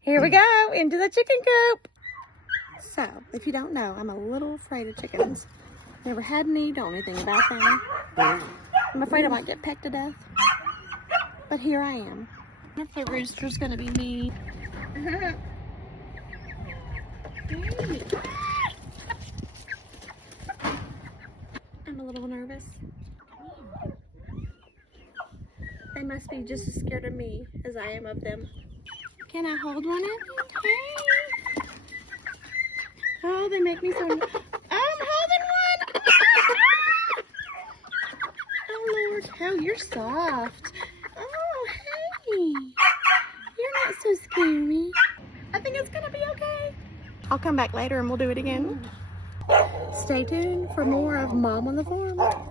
Here we go, into the chicken coop. So, if you don't know, I'm a little afraid of chickens. Never had any, don't know anything about them. I'm afraid I might get pecked to death. But here I am. If the rooster's gonna be mean. I'm a little nervous. They must be just as scared of me as I am of them. Can I hold one of you? Hey. Oh, they make me so... I'm holding one! Oh, Lord. Oh, you're soft. Oh, hey. You're not so scary. I think it's gonna be okay. I'll come back later and we'll do it again. Stay tuned for more of Mom on the Farm.